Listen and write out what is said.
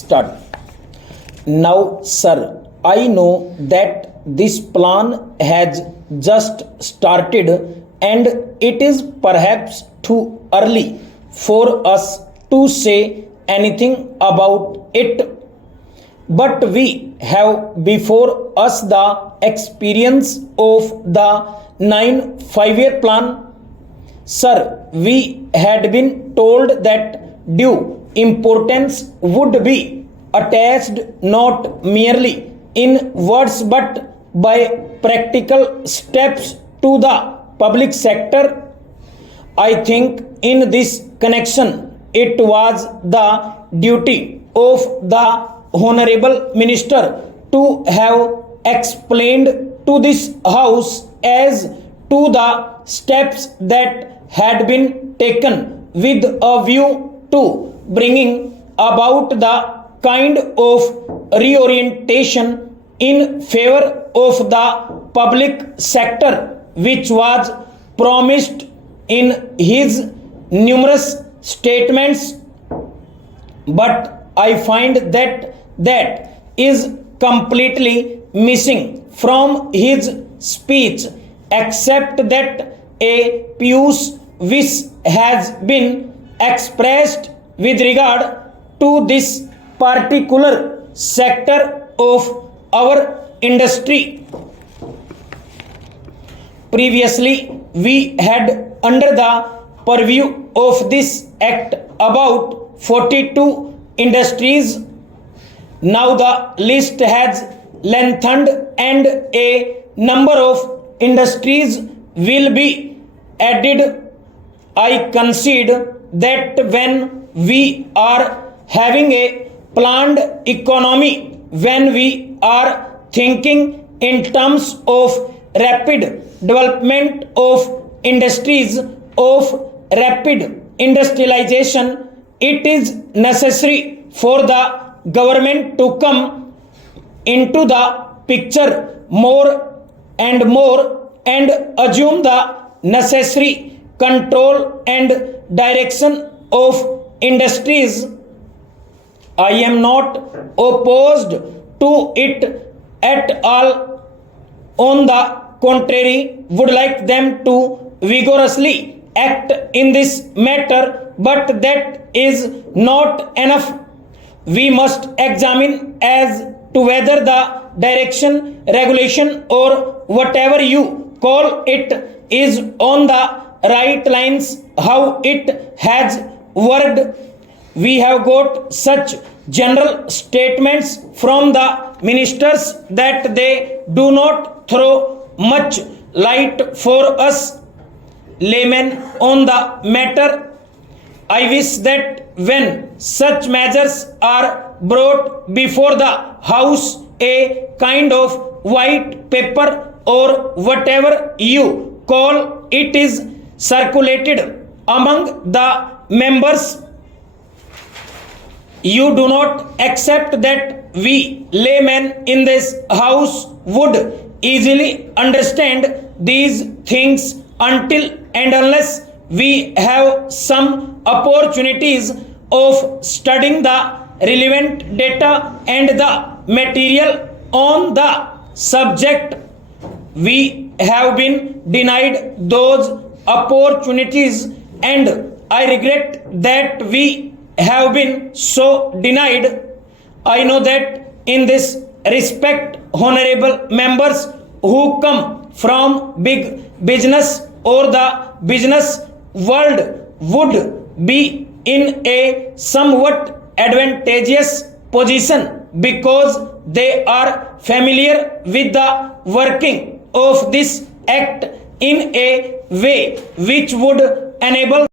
Start. Now, sir, I know that this plan has just started and it is perhaps too early for us to say anything about it. But we have before us the experience of the 9 5-year plan. Sir, we had been told that due importance would be attached not merely in words but by practical steps to the public sector. I think in this connection it was the duty of the Honorable Minister to have explained to this House as to the steps that had been taken with a view to bringing about the kind of reorientation in favor of the public sector which was promised in his numerous statements. But I find that is completely missing from his speech, except that a pious wish has been expressed with regard to this particular sector of our industry. Previously, we had under the purview of this act about 42 industries. Now the list has lengthened and a number of industries will be added. I concede that when we are having a planned economy, when we are thinking in terms of rapid development of industries, of rapid industrialization, it is necessary for the government to come into the picture more and more and assume the necessary control and direction of industries. I am not opposed to it at all. On the contrary, would like them to vigorously act in this matter, but that is not enough. We must examine as to whether the direction, regulation, or whatever you call it is on the right lines, how it has worked. We have got such general statements from the ministers that they do not throw much light for us laymen on the matter. I wish that when such measures are brought before the House, a kind of white paper or whatever you call it is circulated among the members. You do not accept that we laymen in this House would easily understand these things until and unless we have some opportunities of studying the relevant data and the material on the subject. We have been denied those opportunities, and I regret that we have been so denied. I know that in this respect, honorable members who come from big business or the business world would be in a somewhat advantageous position because they are familiar with the working of this act in a way which would enable